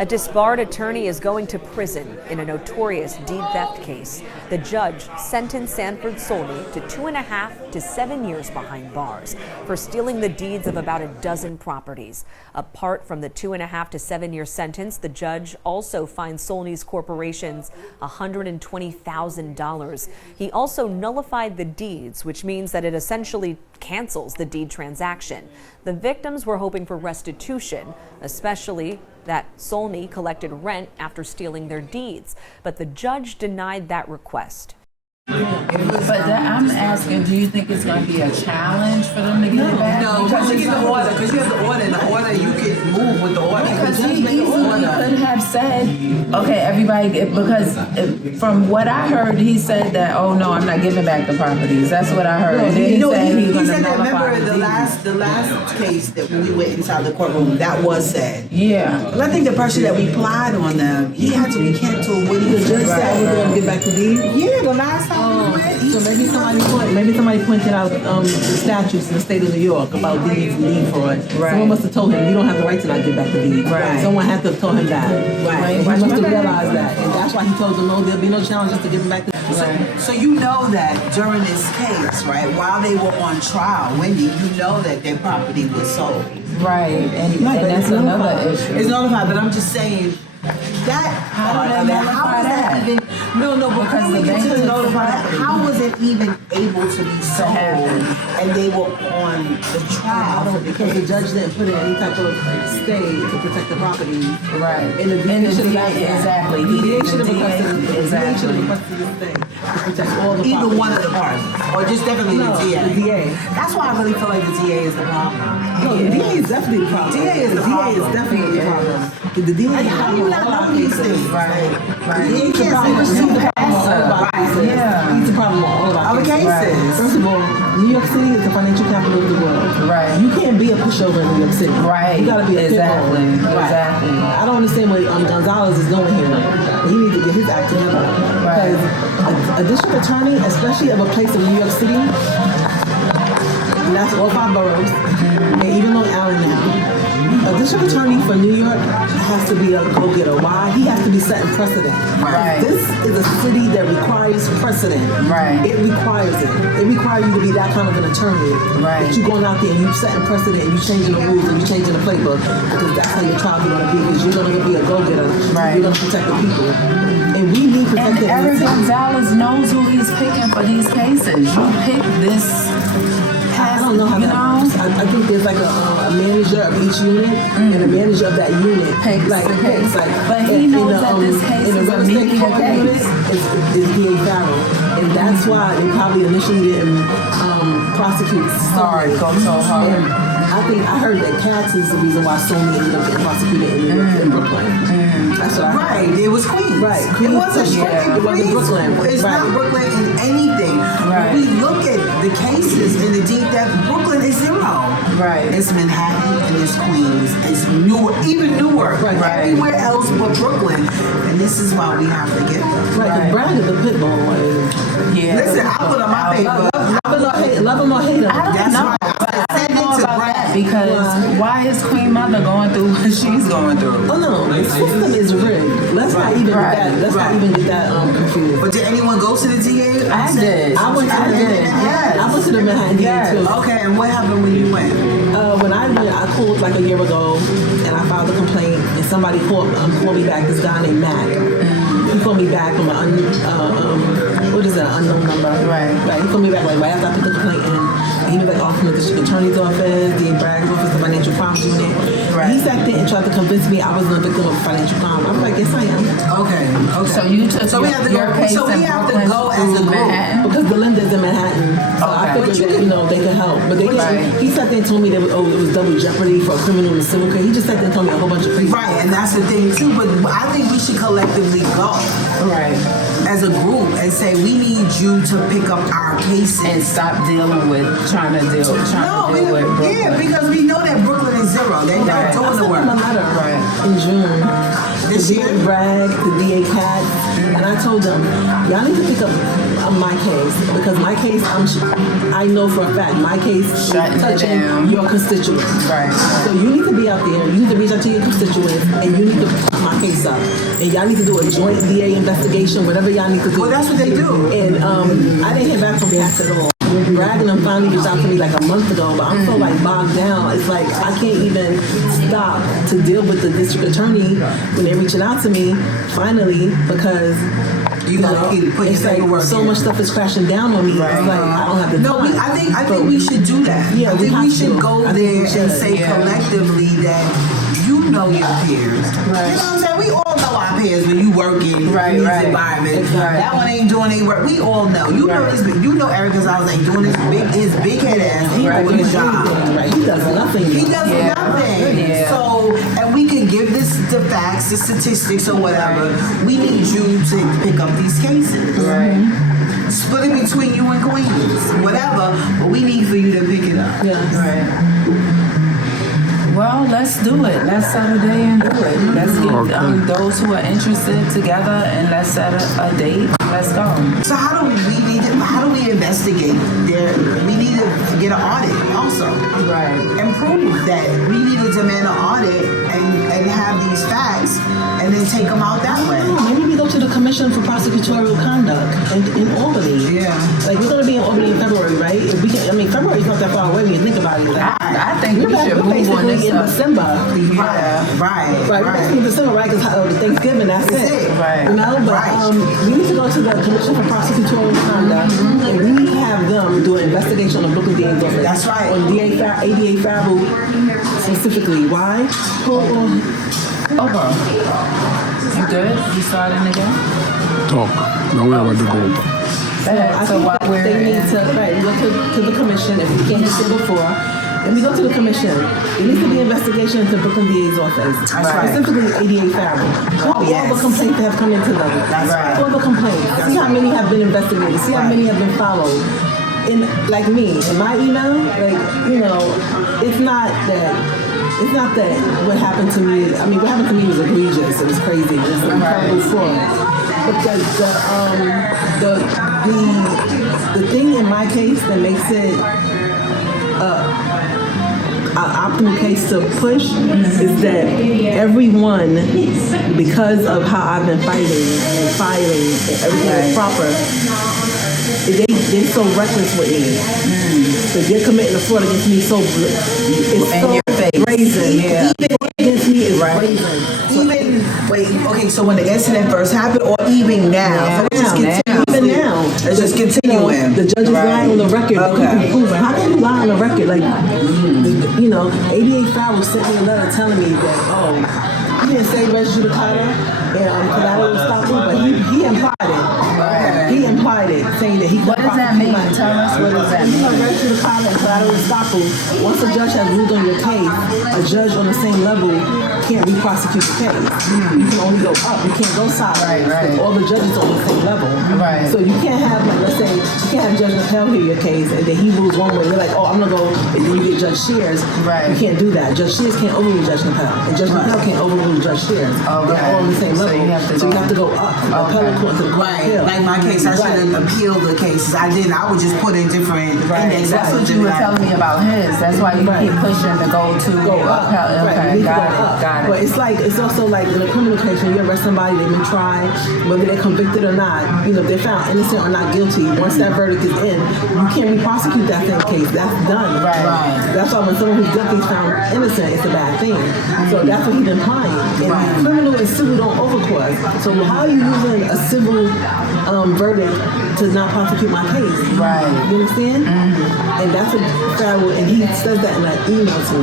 A disbarred attorney is going to prison in a notorious deed theft case. The judge sentenced Sanford Solny to 2.5 to 7 years behind bars for stealing the deeds of about a dozen properties. Apart from the 2.5 to 7 year sentence, the judge also fined Solny's corporations $120,000. He also nullified the deeds, which means that it essentially cancels the deed transaction. The victims were hoping for restitution, especially that Solny collected rent after stealing their deeds, but the judge denied that request. But I'm asking, do you think it's going to be a challenge for them to get it back? No, because you get the order. Because you have the order, and the order you can move with the order. Because he easily could have said, okay, everybody, because from what I heard, he said that, oh no, I'm not giving back the properties. That's what I heard. No, and then he said he's going to that. nullify Remember the last case that when we went inside the courtroom, that was said. Yeah. But I think the pressure that we applied on them, he had to be canceled when he was just said we're going to get back to deed. Yeah, the last time. So maybe somebody pointed out the statutes in the state of New York about deeds and deed fraud. Right. Someone must have told him you don't have the right to not give back the deed. Right. Someone had to have told him that. Right. And he must have realized that, and that's why he told them no, there'll be no challenges to give him back the deed. So you know that during this case, right, while they were on trial, Wendy, you know that their property was sold. Right, and that's another issue. It's notified, but I'm just saying that How do they notify that? even because we get to notify that, how was it even able to be sold and they were on the trial? Because the judge didn't put in any type of stay to protect the property. Right. And the DA should have exactly. The DA should have requested exactly. this thing to protect all the Either property. one of the parties, or just definitely No, the DA. the DA. That's why I really feel like the DA is the problem. No, the DA is definitely the problem. DA is the problem. DA is definitely the problem. The DA How do you not know these things? Right. He's the problem. He's the problem on all of our cases. Yeah. He's the problem on all of our Other cases. cases. First of all, New York City is the financial capital of the world. Right. You can't be a pushover in New York City. Right. You gotta be a Exactly. pit bull. Exactly. I don't understand where Gonzalez is going here. He needs to get his act together. Right. Because a district attorney, especially of a place in New York City, and that's all 5 boroughs, and even Long Island now. A district attorney for New York has to be a go-getter. Why? He has to be setting precedent. Right. This is a city that requires precedent. Right. It requires it. It requires you to be that kind of an attorney. Right. That you're going out there and you're setting precedent and you're changing the rules and you're changing the playbook because that's how your trial is going to be. Because you're going to be a go-getter. Right. You're going to protect the people. And we need And protected. Eric Gonzalez knows who he's picking for these cases. You pick this. I don't know how I think there's like a manager of each unit and a manager of that unit. Picks like the case. Like, But he knows that this case in the is real a estate media corporate unit case. is DA Farrell. And that's why they probably initially didn't prosecute Hard, go so hard. And I heard that Katz is the reason why Sony ended up getting prosecuted in Brooklyn. That's what I heard. Right, it was Queens. Right. It wasn't It wasn't Brooklyn. It's Right. not Brooklyn in anything. Right. When we look at the cases in the deep theft, Brooklyn is 0. Right. It's Manhattan and it's Queens. It's Newark, even Newark. Right. Everywhere else but Brooklyn. And this is why we have to get them. Right, because Brad is a pit bull. Yeah. Listen, I put on my paper. Love him or hate him. I don't That's know. right. I don't know about that because why is Queen Mother going through what she's going through? Oh no, the system is rigged. Let's not even get that. Let's not even get that confused. But did anyone go to the DA? I did. I went to the Manhattan DA too. Okay, and what happened when you went? When I went, I called like a year ago, and I filed a complaint, and somebody called me back. This guy named Mac. He called me back from an unknown number. Right. He called me back like right after I put the complaint in. And he was like, from the district attorney's office, the Bragg's office, the financial crimes unit. Right. He sat there and tried to convince me I wasn't a victim of financial crime. I was like, yes, I am. Okay. So you took So we have to your go. case So we in have to Brooklyn go as a through group. Manhattan. Because Belinda's in Manhattan, so I Okay. figured that they could help. But they Right. he sat there and told me that it was double jeopardy for a criminal and civil case. He just sat there and told me a whole bunch of crazy. Right, and that's the thing too. But I think we should collectively go Right. as a group and say we need you to pick up our cases. And stop dealing with trying to deal with Brooklyn. Yeah, because we know that Brooklyn is 0. They're not Right. doing I the sent work. him a letter Right. in June. This The year? DA Bragg, the DA Cat, and I told them, y'all need to pick up my case because my case, I know for a fact, my case is Shutting it touching down. your constituents. Right. So you need to be out there, you need to reach out to your constituents, and you need to pick up my case up, and y'all need to do a joint DA investigation, whatever y'all need to do. Well, that's what they do. And I didn't hear back from Cass at all. Bragg and them finally reached out to me like a month ago, but I'm so like bogged down. It's like I can't even stop to deal with the district attorney when they're reaching out to me finally, because You gotta keep putting it's like paperwork so in. much stuff is crashing down on me. It's like I don't have the No, time. I think we should do that. Yeah, I think we should go I think we there and should. say collectively that you know your peers. Right. You know what I'm saying? We all know our peers when you work in these environments. Exactly. That one ain't doing any work. We all know. You know this. You know Eric Gonzalez ain't doing his big head ass. He doing his job. Right. He does nothing. He does nothing. Yeah. So, and we can give the facts, the statistics, or whatever. We need you to pick up these cases. Right. Split it between you and Queens, whatever. But we need for you to pick it up. Yeah. Right. Well, let's do it. Let's set a day and do it. Let's get those who are interested together and let's set a date. Let's go. So how do we investigate? We need to get an audit also. Right. And prove that we need to demand an audit and have these facts and then take them out that way. Maybe we go to the Commission for Prosecutorial Conduct in Albany. Yeah. Like we're gonna be in Albany in February, right? If we can, I mean, February's not that far away when you think about it. Like, I think we should we're move on this basically in stuff. December. Right. We're basically in December, right? Because Thanksgiving, that's it. Right. You know, but we need to go to the Commission for Prosecutorial Conduct, and we need to have them do an investigation on Brooklyn DA's office. That's right. On ADA Farrell specifically. Why? Okay. You good? You starting again? Talk. Now we have to go. So while we're they need to go to the commission if we can't get there before. And we go to the commission. There needs to be an investigation into Brooklyn DA's office. That's right. Specifically ADA Farrell. All the complaints that have come into them. That's right. All the complaints. See how many have been investigated. See how many have been followed. And like me, in my email, like, you know, it's not that what happened to me. I mean, what happened to me was egregious. It was crazy. It was incredible fraud. But the thing in my case that makes it an optimal case to push is that everyone, because of how I've been fighting and filing and everything is proper, they're so reckless with me. So they're committing a fraud against me so brazen. Yeah. Even against me is brazen. So when the incident first happened, or even now? Even now. Let's just continue. The judge is lying on the record. Okay. How can you lie on the record? Like, you know, ADA Farrell sent me a letter telling me that, he didn't say res judicata and collateral estoppel, but he implied it. He implied it, saying that he could. What does that mean? Tell us what does that mean? Res judicata and collateral estoppel. Once a judge has ruled on your case, a judge on the same level can't re-prosecute the case. You can only go up. You can't go sideways. Right. All the judges are on the same level. Right. So you can't have, like, let's say, you can't have Judge McHale hear your case and then he rules one way. You're like, oh, I'm gonna go, and then you get Judge Shears. Right. You can't do that. Judge Shears can't overrule Judge McHale, and Judge McHale can't overrule Judge Shears. They're all on the same level. So you have to go up from the appellate court to the court of Right. appeal. Like my case, I should have appealed the cases. I didn't. I would just put in different indexes. That's what you were telling me about his. That's why you keep pushing to go up. Right, you need to Got go up. it. But it's also like in a criminal case, when you arrest somebody, they've been tried, whether they're convicted or not, you know, if they're found innocent or not guilty, once that verdict is in, you can't re-prosecute that same case. That's done. Right. That's why when someone who's guilty is found innocent, it's a bad thing. So that's what he's implying. And criminal and civil don't overcause. So how are you using a civil verdict to not prosecute my case? Right. You understand? And that's what Farrell, and he says that in that email to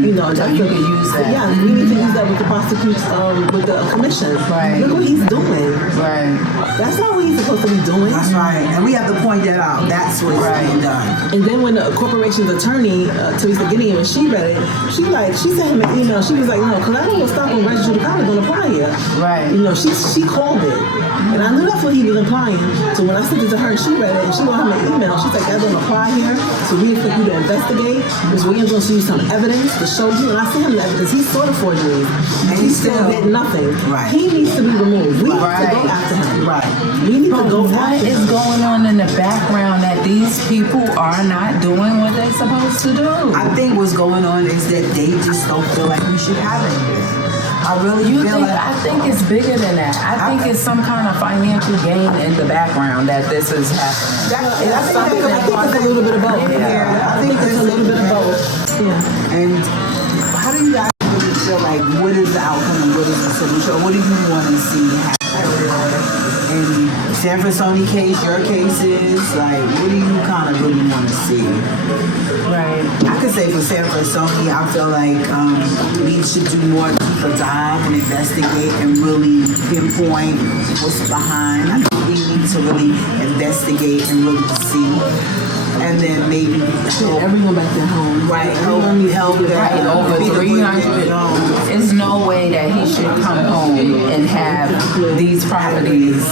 me. You know, So you can use that. Yeah, we need to use that with the prosecution, with the commission. Right. Look what he's doing. Right. That's not what he's supposed to be doing. That's right. And we have to point that out. That's what's being done. And then when the corporation's attorney, Teresa Gideon, when she read it, she sent him an email. She was like, no, collateral estoppel and res judicata don't apply here. Right. You know, she called it. And I knew that's what he was implying. So when I sent it to her and she read it and she wrote him an email, she's like, that don't apply here. So we expect you to investigate. Ms. Williams wants to use some evidence to show you. And I sent him that because he saw the forgeries. And he still did nothing. Right. He needs to be removed. We need to go after him. Right. We need to go What after is him. going on in the background that these people are not doing what they're supposed to do? I think what's going on is that they just don't feel like we should have it here. I really feel like I think it's bigger than that. I think it's some kind of financial gain in the background that this is happening. I think it's a little bit of both. Yeah, I think it's a little bit of both. Yeah. And how do you guys really feel like what is the outcome and what is the solution? Or what do you want to see happen? In Sanford Solny case, your cases, like what do you kind of really want to see? Right. I could say for Sanford Solny, I feel like we should do more deeper dive and investigate and really pinpoint what's behind. I think we need to really investigate and really see. And then maybe help Everyone back their home. right, help Right, over 300. There's no way that he should come home and have these properties.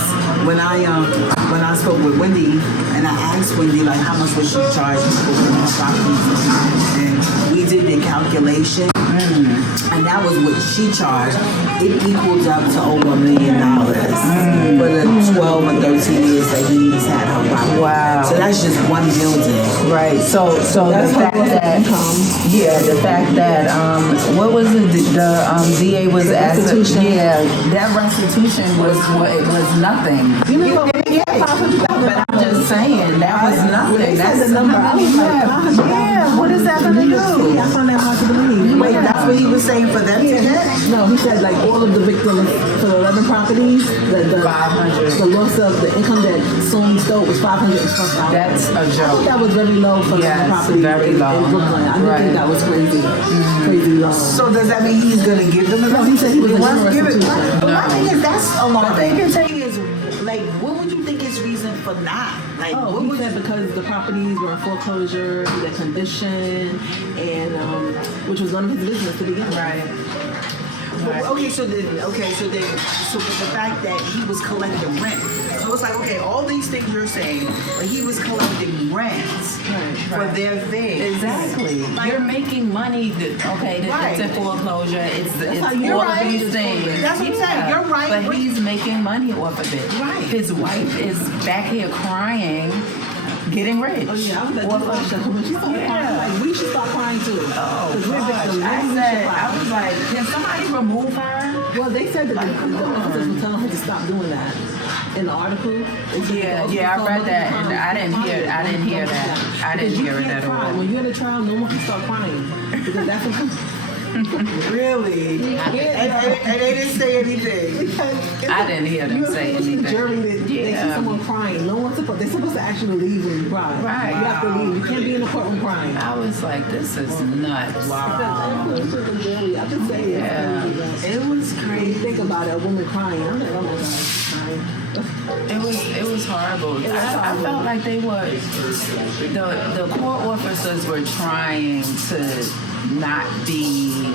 When I spoke with Wendy and I asked Wendy like how much was she charging for her properties, and we did the calculation, and that was what she charged. It equals up to over $1 million for the 12 or 13 years that he's had her property. Wow. So that's just one building. Right. So the fact that the fact that what was it? The DA was asking. Yeah, that restitution was nothing. You know what? But I'm just saying that was nothing. That's the number. I was like, yeah. What is that gonna do? I found that hard to believe. Wait, that's what he was saying for them to get? No, he said like all of the victims for the 11 properties, the 500. the loss of the income that Solny stole was $500,000. That's a I thought joke. that was very low for Yes, the property very low. in Brooklyn. I didn't think that was crazy, crazy low. So does that mean he's gonna give them the No, he said he was wants gonna to give it. restitution. But my thing is that's But alarming. they The thing is, like, what would you think his reason for not? Like, Oh, what he would said because the properties were in foreclosure, the condition, and which was none of his business to begin with. Right. So with the fact that he was collecting rent, so it's like okay, all these things you're saying, but he was collecting rents for their thing. Exactly. You're making money. Right. It's a foreclosure. It's how you all right. these things. That's what I'm saying. You're right. But he's making money off of it. Right. His wife is back here crying, getting rich. Oh yeah, I was like, Off oh, of- when she started crying, like we should start crying too. Oh, 'Cause we're gosh. victims. I was like, can somebody remove her? Well, they said that the officers were telling her to stop doing that. In the article, they said the officers I told read her that, to and calm I didn't down. hear that. I didn't hear Because you it can't at cry. all. When you're in a trial, no one can start crying because that's a Really? And they didn't say anything. I didn't hear them say anything. Jury, they see someone crying. No one's supposed. They're supposed to actually leave when you cry. Right. You have to leave. You can't be in the courtroom crying. I was like, this is nuts. I'm just saying. Yeah. It was When you crazy. think about it, a woman crying, I'm like, oh my God, she's crying. It was horrible. I felt like they were the court officers were trying to not be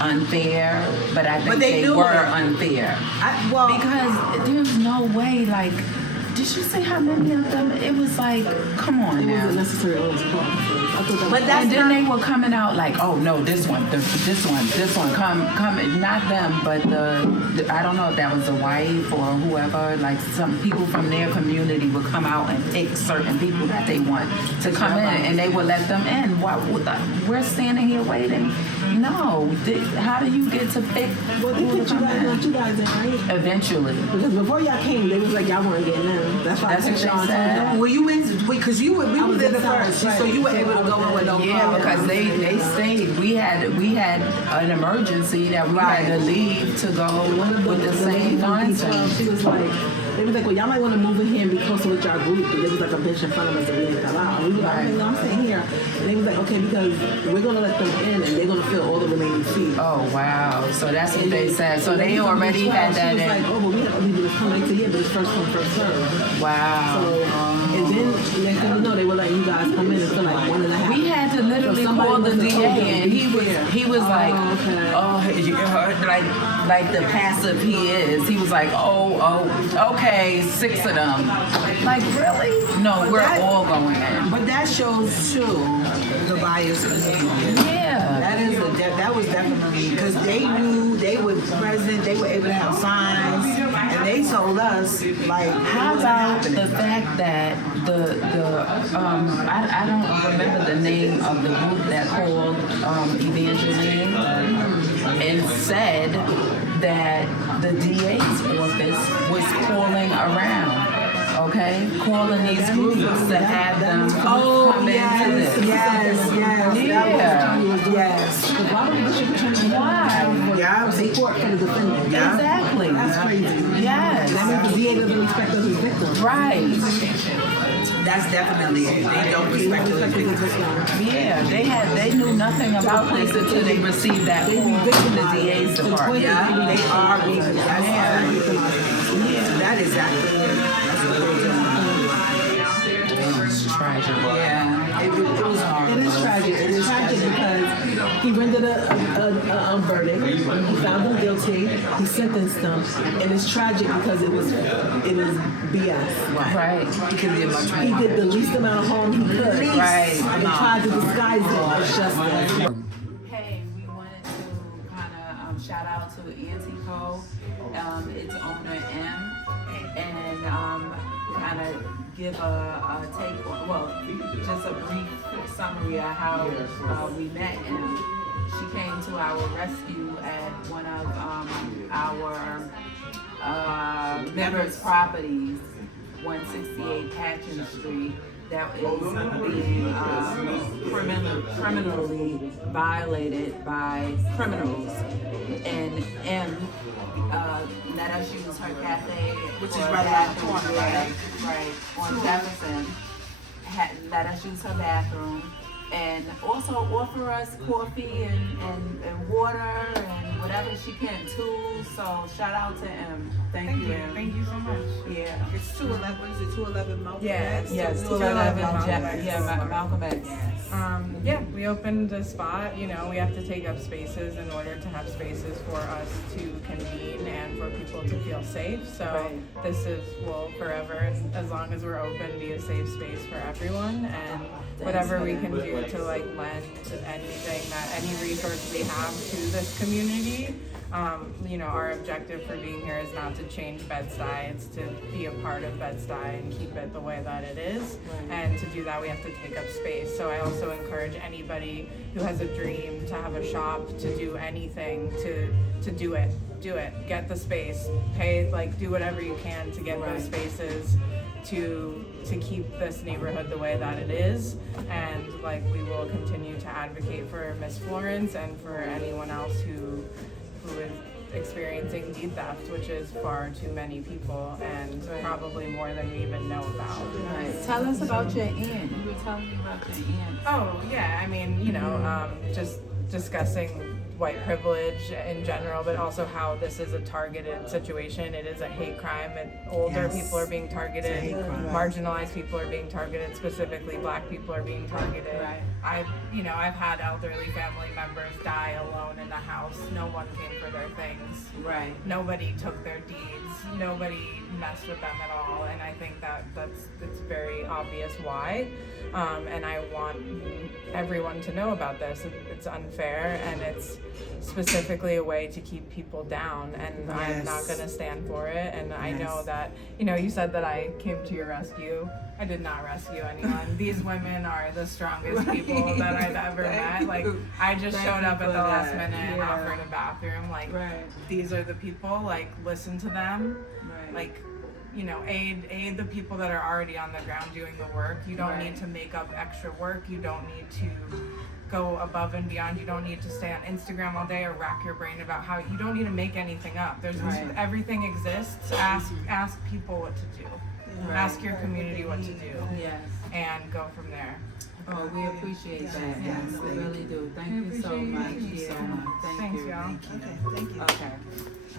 unfair, but I think But they knew were it. unfair. Well, Because there's no way, like, did you say how many of them? It was like, come on It now. wasn't necessary on his part. I thought that But was that's And then not- they were coming out like, oh no, this one, come, not them, but I don't know if that was the wife or whoever, like some people from their community would come out and pick certain people that they want to come in, and they would let them in. We're standing here waiting. No, how do you get to pick Well, they who to picked you come guys, not in? you guys in, right? Eventually. Because before y'all came, they was like, y'all weren't getting in. That's why That's I what picked they Sean said. Thompson. were you in? Because we were there the first, so you were able to go in with no Yeah, problem. because they stayed. We had an emergency that we had to leave to go with the same nonsense. She was like, they was like, well, y'all might want to move in here and be closer with y'all group. Because there was like a bench in front of us that we didn't come out. And we were like, okay, no, I'm staying here. And they was like, okay, because we're going to let them in and they're going to fill all the remaining seats. Oh wow! So that's what they said. So they already had that She was like, in. oh, but we have other people to come. They said, yeah, but it's first come, first serve. Wow. So, and then next thing you know, they were letting you guys come in for like 1.5. We had to literally So somebody call the must have DA, told them, and be he was fair. like, okay. like the passive he is. He was like, okay, 6 of them. Like really? No, But we're that- all going in. But that shows too the bias behavior. Yeah. That was definitely because they knew they were present, they were able to have signs, and they told us like How about the fact that I don't remember the name of the group that called Evangeline. and said that the DA's office was calling around, okay? Calling these groups to have them come into this. Yes. Yeah. Yes. Why would the district attorney Yeah. support for the defendant? Yeah. Exactly. That's crazy. Yes. That means the DA doesn't respect us as victims. Right. That's definitely it. They don't respect the victims. Yeah, they knew nothing about this until they received that call from the DA's department. Yeah, they are victims. That's that is exactly it. That's what they do. It's tragic. Yeah, it was hard. It is tragic. It is tragic because he rendered a verdict. He found him guilty. He sentenced them, and it's tragic because it is BS. Right. He could do much more. He did the least amount of harm he could. Right. And tried to disguise it as justice. Hey, we wanted to kind of shout out to Antico, its owner M, and kind of give a take on, well, just a brief summary of how we met M. She came to our rescue at one of our members' properties, 168 Patchen Street, that is being criminally violated by criminals. And M let us use her cafe, Which is for right around the bathroom, corner, right? right, on Jefferson. Let us use her bathroom, and also offer us coffee and water and whatever she can too. So shout out to M. Thank you, M. Thank you so much. Yeah. It's 211. Is it 211 Malcolm? Yes, 211 Malcolm X. Yeah, Malcolm X. Yeah, we opened a spot. You know, we have to take up spaces in order to have spaces for us to convene and for people to feel safe. So Right. this will forever, as long as we're open, be a safe space for everyone. And whatever we can do to like lend anything that any resource we have to this community. You know, our objective for being here is not to change Bed-Stuy, it's to be a part of Bed-Stuy and keep it the way that it is. And to do that, we have to take up space. So I also encourage anybody who has a dream to have a shop, to do anything, to do it. Do it. Get the space. Pay, like, do whatever you can to get those spaces to keep this neighborhood the way that it is. And like, we will continue to advocate for Miss Florence and for anyone else who is experiencing deed theft, which is far too many people and probably more than we even know about. Right. Tell us about your aunt. You were telling me about your aunt. Oh yeah, I mean, you know, just discussing white privilege in general, but also how this is a targeted situation. It is a hate crime, and older people are being targeted, marginalized people are being targeted, specifically Black people are being targeted. Right. I've had elderly family members die alone in the house. No one came for their things. Right. Nobody took their deeds. Nobody messed with them at all. And I think it's very obvious why. And I want everyone to know about this. It's unfair, and it's specifically a way to keep people down, and I'm not going to stand for it. And I know that, you said that I came to your rescue. I did not rescue anyone. These women are the strongest people that I've ever met. Like, I just showed up at the last minute and offered a bathroom. Like, these are the people, like, listen to them. Like, aid the people that are already on the ground doing the work. You don't need to make up extra work. You don't need to go above and beyond. You don't need to stay on Instagram all day or rack your brain about how you don't need to make anything up. Everything exists. Ask people what to do. Ask your community what to do. Yes. And go from there. Oh, we appreciate that. Yes, we really do. Thank you so much. Thanks, y'all. Okay.